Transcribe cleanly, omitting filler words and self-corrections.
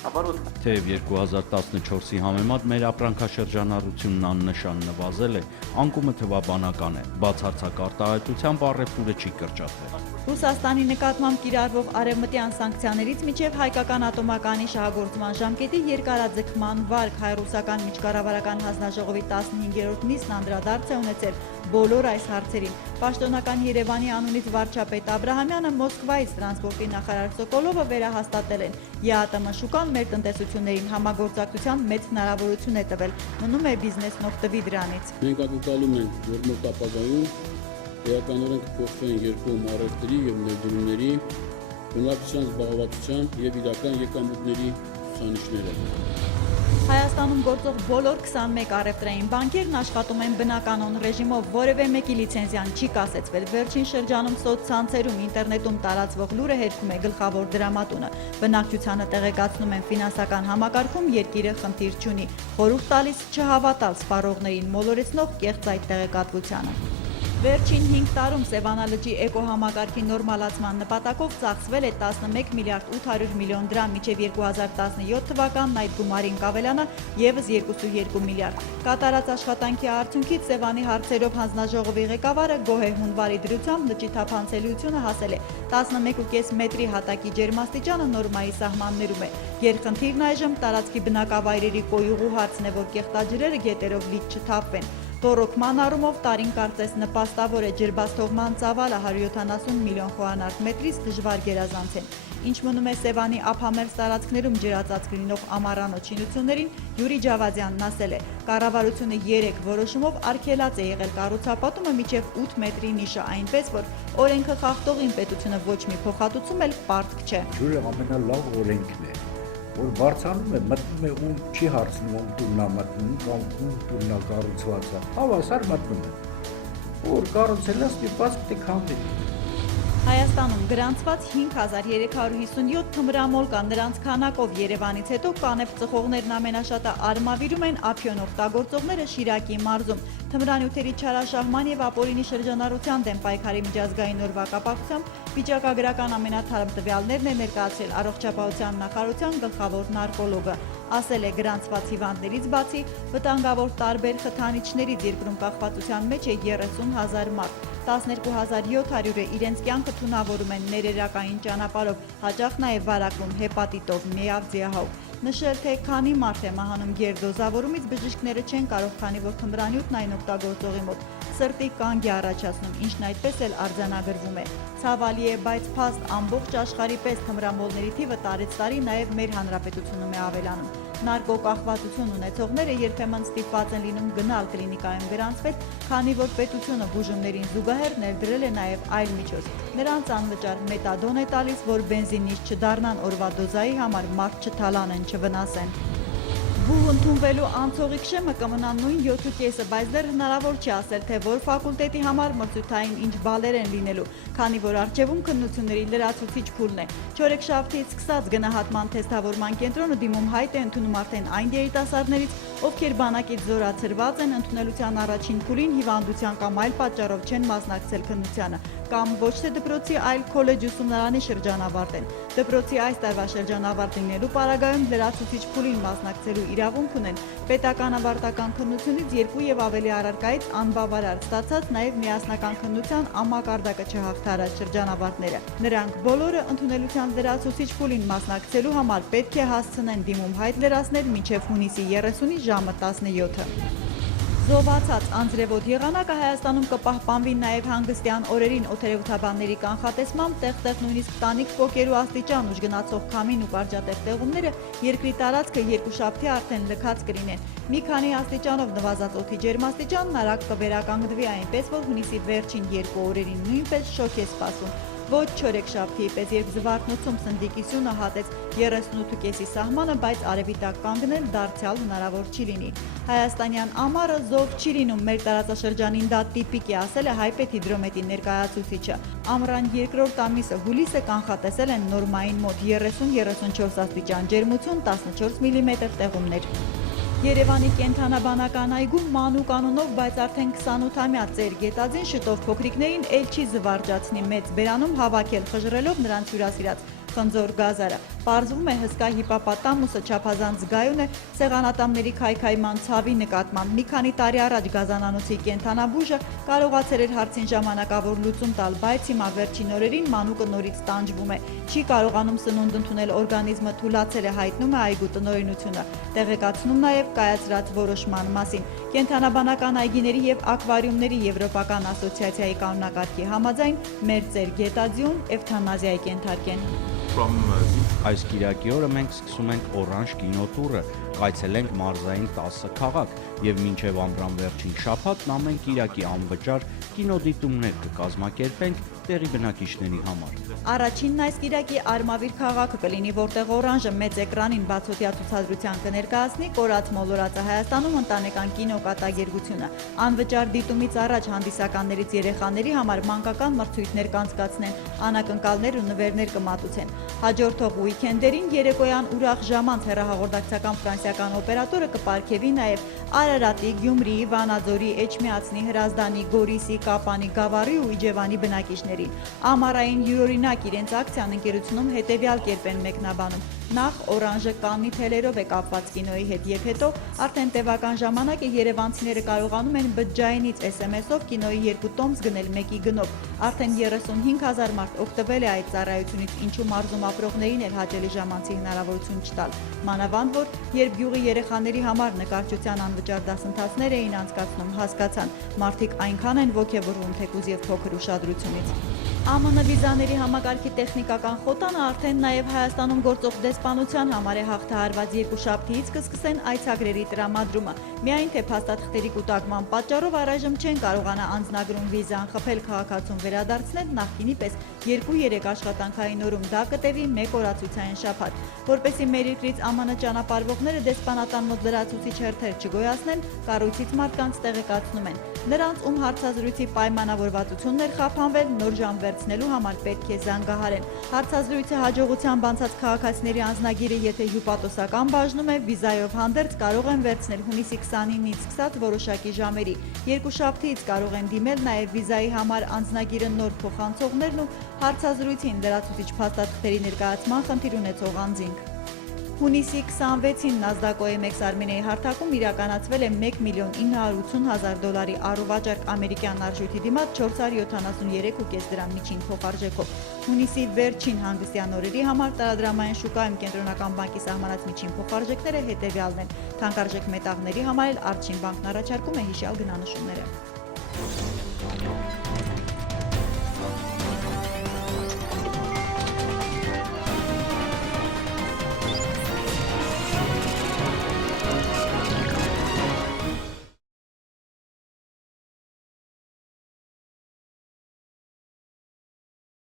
Թեև 2014-ի համեմատ մեր ապրանքաշրջանառությունն աննշան նվազել է, անկումը թվաբանական է, բացարձակ արտահայտությամբ առևտուրը չի կրճատվել։ Ռուսաստանի նկատմամբ կիրառվող արևմտյան սանկցիաներից մինչև հայկական ատոմականի շահագործման ժամկետի երկարաձգման վարկ հայ-ռուսական միջկառավարական հանձնաժողովի 15-րդ նիստն անդրադարձ է ունեցել բոլոր այս հարցերին։ Պաշտոնական Երևանի անունից վարչապետ Աբրահամյանը Մոսկվայից տրանսպորտի նախարար Սոկոլովը վերահաստատել են։ ԵԱՏՄ շուկան մեր տնտեսություններին համագործակցության մեծ հնարավորություն է տվել, մնում է բիզնեսն օգտվի դրանից։ Մենք ակնկալում ենք, որ մոտ ապագայում էականորեն կփոխվեն երկու առևտրի եւ ներդրումների, բնակչության զբաղվածության եւ իրական եկամուտների ցուցանիշները։ Հայաստանում գործող բոլոր 21 առևտրային բանկերն աշխատում են բնականոն ռեժիմով, որևէ մեկի լիցենզիան չի կասեցվել։ Վերջին շրջանում սոցցանցերում, ինտերնետում տարածվող լուրը հերքում է գլխավոր դրամատունը։ Բնակչությանը տեղեկացնում են ֆինանսական համակարգում երկիրը խնդիր չունի։ Խորհուրդ տալիս չհավատալ սպառողներին, մոլորեցնող կեղծ այդ տեղեկատվությանը։ Վերջին 5 տարում Սևանա լճի էկոհամակարգի նորմալացման նպատակով ծախսվել է 11 միլիարդ 800 միլիոն դրամ, մինչև 2017 թվականն այդ գումարին կավելանա ևս 2.2 միլիարդ։ Կատարած աշխատանքի արդյունքից Սևանի հարցերով հանձնաժողովի ղեկավարը Գոհե Հունվարի դրությամբ լճի թափանցելիությունը հասել է 11.5 մետրի հատակի ջերմաստիճանը նորմայի սահմաններում է։ Երկխնդիրն այժմ տարածքի բնակավայրերի կոյուղու հարցն է, որ կեղտաջրերը գետերով լիճ չթափվեն։ Ռոռոկման առումով տարին կարծես նպաստավոր է, ջրբաստողման ծավալը 170 միլիոն խոհանարդ մետրից դժվար գերազանցեն։ Ինչ մնում է Սևանի ափամերձ տարածքներում ջրածածկ լինող ամառանոց շինություններին, Յուրի Ջավադյանն ասել է. կառավարությունը 3 որոշումով արգելած է եղել կառուցապատումը մինչև 8 մետրի նիշը, այնպես որ օրենքը խախտողին պետությունը ոչ մի փոխհատուցում էլ պարտք չէ։ Ջուրը ամենալավ օրենքն է, որ բարձանում է, մտնում է, ում չի հարցնում, ում տունն է մտնում, կամ ում տունն է կառուցված է, հավասար մտնում է, որ կառուցել է ստիպված պետք է քանդի։ Հայաստանում գրանցված 5357 թմրամոլ կա, նրանց քանակով Երևանից հետո կանեփ ծխողներն ամենաշատը Արմավիրում են, ափիոն օգտագործողները Շիրակի մարզում։ Թմրանյութերի չարաշահման եւ ապօրինի շրջանառության դեմ պայքարի միջազգային օրվա կապակցությամբ վիճակագրական ամենաթարմ տվյալներն է ներկայացրել առողջապահության նախարարության գլխավոր նարկոլոգը։ Ասել է գրանցված հիվանդներից բացի վտանգավոր տարբեր խթանիչներից երկրում կախվածության մեջ է 30,000 մարդ։ 12,700-ը իրենց կյանքը թունավորում են ներերակային ճանապարհով, հաճախ նաև վարակվում հեպատիտով, միավ ձիահով։ Նշել, թե քանի մարդ է մահանում գերդոզավորումից բժիշկները չեն կարող, քանի որ թմրանյութն այն օգտագործողի մոտ սրտի կանգ է առաջացնում, ինչն այդպես էլ արձանագրվում է։ Ցավալի է, բայց փաստ ամբողջ աշխարհի պես թմրամոլների թիվը տարեց տարի նաև մեր հանրապետությունում է ավելանում։ Նարկոկախվածություն ունեցողները երբեմն ստիպված են լինում գնալ կլինիկայում գրանցվել, քանի որ պետությունը բուժումներին զուգահեռ ներդրել է նաև այլ միջոց։ Նրանց անվճար մետադոն է տալիս, որ բենզինից չդառնան օրվա դոզայի համար, մարդ չթալանեն, չվնասեն։ Բուհ ընդունվելու անցողիկ շեմը կմնա նույն 7.5-ը, բայց դեռ հնարավոր չի ասել, թե որ ֆակուլտետի համար մրցութային ինչ բալեր են լինելու, քանի որ առջևում քննությունների լրացուցիչ փուլն է։ Չորեքշաբթից սկսած գնահատման թեստավորման կենտրոնը դիմում հայտ է ընդունում արդեն այն երիտասարդներից, ովքեր բանակից զորացրված են, ընդունելության առաջին փուլին հիվանդության կամ այլ պատճառով չեն մասնակցել քննությանը, կամ ոչ թե դպրոցի, այլ քոլեջ ուսումնարանի շրջանավարտ են։ Դպրոցի այս տարվա շրջանավարտ լինելու պարագայում լրացուցիչ փուլին մասնակցելու իրավունք ունեն պետական ավարտական քննությունից 2 եւ ավելի առարկայից անբավարար ստացած նաև միասնական քննության ամակարդակը չհաղթարած շրջանավարտները։ Նրանք բոլորը ընդունելության լրացուցիչ փուլին մասնակցելու համար պետք է հասցնեն դիմում հայտ լրացնել մինչև հունիսի 30-ի ժամը 17-ը։ Զովացած անձրևոտ եղանակը Հայաստանում կպահպանվի նաև հանգստյան օրերին օդերևութաբանների կանխատեսմամբ տեղ-տեղ նույնիսկ տանիք պոկերու աստիճան ուժ գնացող քամին ու կարճատև տեղումները երկրի տարածքը երկուշաբթի արդեն լքած կլինեն։ Մի քանի աստիճանով նվազած օդի ջերմաստիճանն արագ կվերականգնվի, այնպես որ հունիսի վերջին 2 օրերին նույնպես շոգ է սպասվում։ Ոչ չորեքշաբթի պես, երբ Զվարթնոցում սնդիկի սյունը հատեց 38.5-ի սահմանը, բայց արևի տակ կանգնել դարձյալ հնարավոր չի լինի։ Հայաստանյան ամառը զով չի լինում, մեր տարածաշրջանին դա տիպիկ է, ասել է Հայպետ հիդրոմետի ներկայացուցիչը։ Ամռան երկրորդ ամիսը հուլիսը կանխատեսել են նորմային մոտ 30-34 աստիճան ջերմություն, 14 միլիմետր տեղումներ։ Երևանի կենթանաբանական այգում մանուկ անունով, բայց արդեն 28-ամյա ծեր գետաձին շտով փոքրիկներին էլ չի զվարճացնի մեծ բերանում հավաքել, խժռելով նրանց հյուրասիրած խնձոր գազարը։ Պարզվում է հսկա հիպապոտամուսը չափազանց զգայուն է սեղանատամների քայքայման ցավի նկատմամբ։ Մի քանի տարի առաջ Գազանանոցի կենդանաբույժը կարողացել էր հարցին ժամանակավոր լուծում տալ, բայց հիմա վերջին օրերին մանուկը նորից տանջվում է։ Չի կարողանում սնունդ ընդունել, օրգանիզմը թուլացել է, հայտնում է այգու տնօրինությունը, տեղեկացնում նաև կայացրած որոշման մասին։ Կենդանաբանական այգիների եւ ակվարիումների եվրոպական ասոցիացիայի կանոնակարգի համաձայն մեր ծեր գետաձյուն էվթանազիայի կենթարկեն։ Այս կիրակի օրը մենք սկսում ենք օրանժ կինոտուրը, կայցելենք մարզային 10 քաղաք եւ մինչեւ ամռան վերջին շաբաթն ամեն կիրակի անվճար կինոդիտումներ կկազմակերպենք տեղի բնակիչների համար։ Առաջինն այս կիրակի Արմավիր քաղաքը կլինի, որտեղ օրանժը մեծ էկրանին բացօթյա ցուցադրության կներկայացնի կորած մոլորածը Հայաստանում ընտանեկան կինո կատակերգությունը։ Անվճար դիտումից առաջ հանդիսականներից երեխաների համար մանկական մրցույթներ կանցկացնեն, անակնկալներ ու նվերներ կմատուցեն։ Հաջորդող ուիկենդերին երեկոյան ուրախ ժամանց հեռահաղորդակցական ֆրանսիական օպերատորը կպարգևի նաև Արարատի, Գյումրիի, Վանաձորի, Էջմիածնի, Հրազդանի, Գորիսի, Կապանի, Գավառի ու Իջևանի բնակիչներին։ Ամառային յուրօրինակ իրենց ակցիան ընկերությունում հետևյալ կերպ են մեկնաբանում։ Նախ օրանժը Կաննի թելերով է կապված կինոյի հետ եւ հետո արդեն տևական ժամանակ է երևանցիները կարողանում են բջջայինից SMS-ով կինոյի 2 տոմս գնել մեկի գնով։ Արդեն 35,000 մարդ օգտվել է այդ ծառայությունից, ինչու մարզում ապրողներին էր հաճելի ժամանցի հնարավորություն չտալ։ Մանավանդ որ երբ գյուղի երեխաների համար նկարչության անվճար դասընթացներ էին անցկացնում, հասկացան, մարդիկ այնքան են ոգևորվում թեկուզ եւ փոքր ուշադրությունից։ ԱՄՆ վիզաների համակարգի տեխնիկական խոտանը արդեն նաև Հայաստանում գործող դեսպանության համար է հաղթահարված երկուշաբթիից կսկսեն այցագրերի տրամադրումը։ Միայն թե փաստաթղթերի կուտակման պատճառով առայժմ չեն կարողանա անձնագրում վիզան խփել քաղաքացուն վերադարձնել նախկինի պես 2-3 աշխատանքային օրում, դա կտևի 1 օրացուցային շաբաթ։ Որպեսզի մեր երկրից ԱՄՆ ճանապարհվողները դեսպանատան մոտ լրացուցիչ հերթեր չգոյացնեն, կառույցից մարդկանց տեղեկացնում են։ Նրանց, ում հարցազրույցի պայմանավորվածությունն էր խափանվել, նոր ժամ վերցնելու համար պետք է զանգահարեն։ Հարցազրույցը հաջողությամբ անցած քաղաքացիների անձնագիրը եթե հյուպատոսական բաժնում է, վիզայով հանդերձ կարող են վերցնել հունիսի 29-ից սկսած որոշակի ժամերի։ Երկուշաբթիից կարող են դիմել նաև վիզայի համար անձնագիրը նոր փոխանցողներն ու հարցազրույցին լրացուցիչ փաստաթղթերի ներկայացման խնդիր ունեցող անձինք։ Հունիսի 26-ին NASDAQ OMX Armenia-ի հարթակում իրականացվել է $1,980,000 առուվաճառք ամերիկյան արժույթի դիմաց 473.5 դրամ միջին փոխարժեքով։ Հունիսի վերջին հանգստյան օրերի համար տարադրամային շուկայում կենտրոնական բանկի սահմանած միջին փոխարժեքները հետևյալն են։ Թանկարժեք մետաղների համար էլ Արջին բանկն առաջարկում է հիշյալ գնանշումները։